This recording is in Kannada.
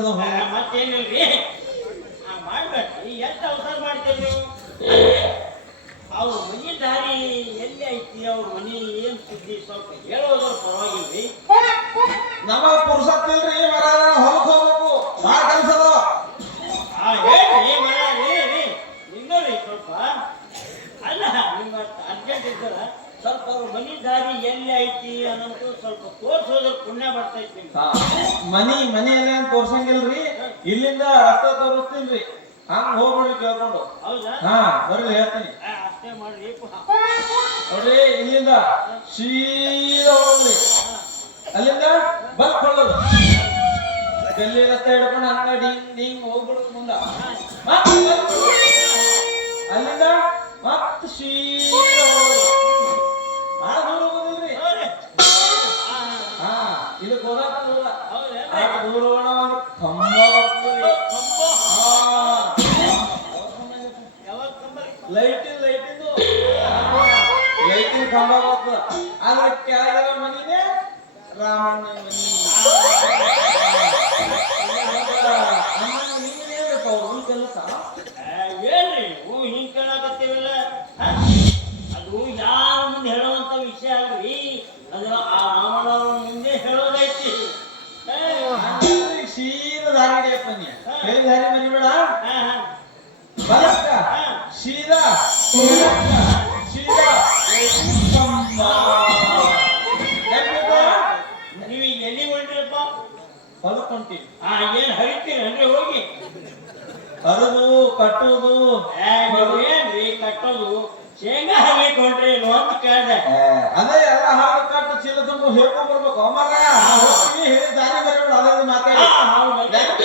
ಅದ ಮತ್ತೇನಿಲ್ರಿ ಮಾಡ್ಬೇಡ್ರಿ ಎಷ್ಟು ಅವಸರ ಮಾಡ್ತೀರಿ ನೀವು ಅವ್ರ ಮನೆ ದಾರಿ ಎಲ್ಲಿ ಐತಿ ಅವ್ರ ಮನೆ ಏನ್ ಸುದ್ದಿ ಸ್ವಲ್ಪ ಹೇಳೋದ್ರ ಪರವಾಗಿಲ್ರಿ ನಮಗ ಪುರ್ಸತ್ತಿಲ್ರಿ ಮರ ಹೊಲಕ್ ಹೋಗ್ಬೇಕು ಭಾಳ ಕೆಲಸ ಅದ ಹೇಳ್ರಿ ಮರಿ ನಿನ್ನೋರಿ ಸ್ವಲ್ಪ ಅಲ್ಲ ನಿಮ್ಮ ಅರ್ಜೆಂಟ್ ಇದ್ದಾರ ಸ್ವಲ್ಪ ಅವ್ರ ಮನೆ ದಾರಿ ಎಲ್ಲಿ ಐತಿ ಅನ್ನೋದು ಸ್ವಲ್ಪ ತೋರ್ಸೋದ್ರ ಪುಣ್ಯ ಬರ್ತೈತಿ ಮನಿ ಎಲ್ಲ ಅಂತ ತೋರ್ಸಂಗಿಲ್ರಿ ಇಲ್ಲಿಂದ ರಸ್ತೆ ತೋರಿಸ್ತೀನ್ರಿ ಹಂಗ ಹೋಗ್ಬಿಡ್ರಿ ಕೇಳ್ಕೊಂಡು ಹೌದಾ ಹಾ ಬರ್ರಿ ಹೇಳ್ತೀನಿ ಅಷ್ಟೇ ಮಾಡ್ರಿ ನೋಡ್ರಿ ಇಲ್ಲಿಂದ ಸೀದಾ ಹೋಗ್ರಿ ಅಲ್ಲಿಂದ ಬಲ್ಕ್ ಹೊಳ್ಳೋದು ಗಲ್ಲಿ ರಸ್ತೆ ಹಿಡ್ಕೊಂಡು ಹಂಗ ಡಿಂಗ್ ಹೋಗ್ಬಿಡುದು ಮುಂದ ಅಲ್ಲಿಂದ ಮತ್ತ ಸೀದಾ ಹೋಗೋದು ಭಾಳ ದೂರ ಹೋಗೋದಿಲ್ರಿ ಹಾ ಇದಕ್ಕೆ ಹೋದಾಕ ದೂರ ಒಂದು ಕಂಬ ಬರ್ತದ್ರಿ ಲೈಟಿನ ಕಂಬ ಬರ್ತದ ಆದ್ರೆ ಕೆಳಗಿರೋ ಮನಿನೇ ರಾಮಣ್ಣ ಮನಿ ಕೆಲಸ ಏನ್ರಿ ನೀವು ಹಿಂಗ್ ಕೇಳಾಕತ್ತೀವಲ್ಲ ಅದು ಯಾರ ಮುಂದೆ ಹೇಳುವಂತ ವಿಷಯ ಅಲ್ರಿ ಅದ್ರ ಆ ರಾಮಣ್ಣವ್ರ ಮುಂದೆ ಹೇಳೋದೈತಿ ಸೀದಾ ದಾರಿ ಬನ್ನಿ ಹೇಳಿ ದಾರಿ ಮನಿ ಬೇಡ ಬಲಕ್ಕ ಸೀದಾ ಸೀದಾ ನೀವು ಎಲ್ಲಿ ಹೊಂಟ್ರಿಪ್ಪ ಹೊಲಕ್ ಹೊಂಟೀವಿ ಏನ್ ಹರಿತೀರನ್ರಿ ಹೋಗಿ ಹರಿದು ಕಟ್ಟುವುದು ಏನ್ರಿ ಕಟ್ಟೋದು ಶೇಂಗಾ ಹರಿಲಿಕ್ಕೆ ಹೊಂಟ್ರಿ ಅಂತ ಕೇಳ್ದೆ ಅದೇ ಎಲ್ಲ ಹಾಲು ಕಟ್ಟು ಚೀಲ ತುಂಬ ಹೇಳ್ಕೊಂಡ್ ಬರ್ಬೇಕು ಅಮ್ಮಾರ ಹೋಗ್ತೀವಿ ಹೇಳಿ ದಾರಿ ಬರಬೇಡ ಅದೇ ಮಾತಾಡಿ